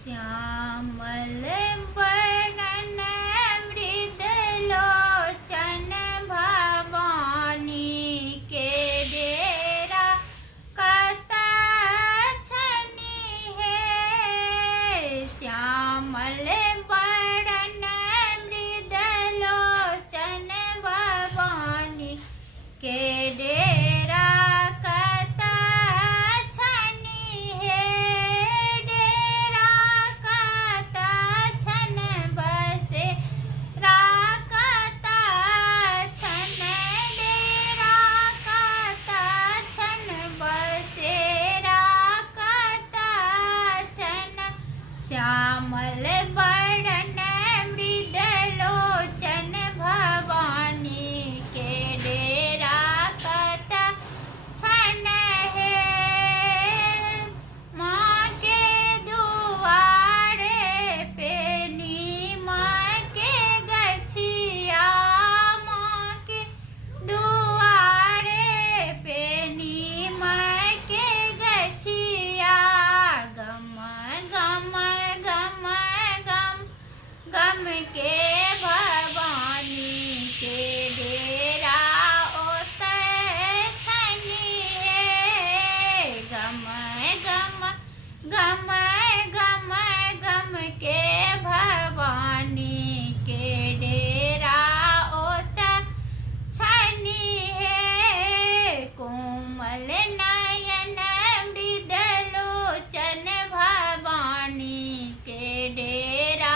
श्यामल वर्णन मृदलोचन भवानी के डेरा कतछनी है। श्यामल वर्णन मृदलोचन भवानी के डेरा श्यामल वर्णन मृदलोचन भवानी के डेरा कतछन है। माँ के दुआरे पे नीमा के गछिया, माँ के दुआरे पे नीमा के गछिया। गम गम गम के भवानी के डेरा ओतछनी है। गम गम के भवानी के डेरा ओतछनी है। कोमल नयन मृदलोचन भवानी के डेरा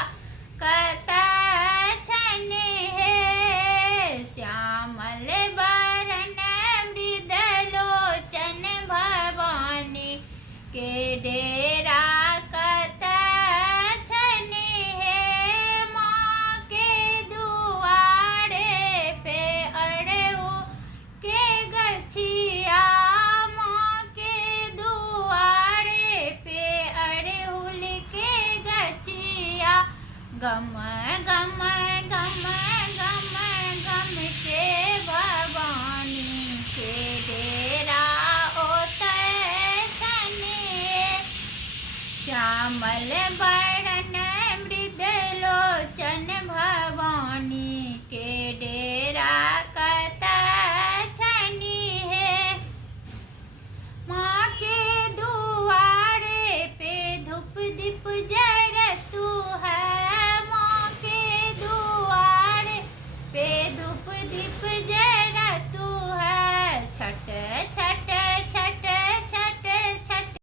कतछन है। श्यामल वरण मृदलोचन भवानी के डेरा कतछन है। माँ के दुआरे पे अड़हु के गछिया, माँ के दुआरे पे अड़हुल के गछिया। गम गम के भवानी के डेरा ओतछनी है। श्यामल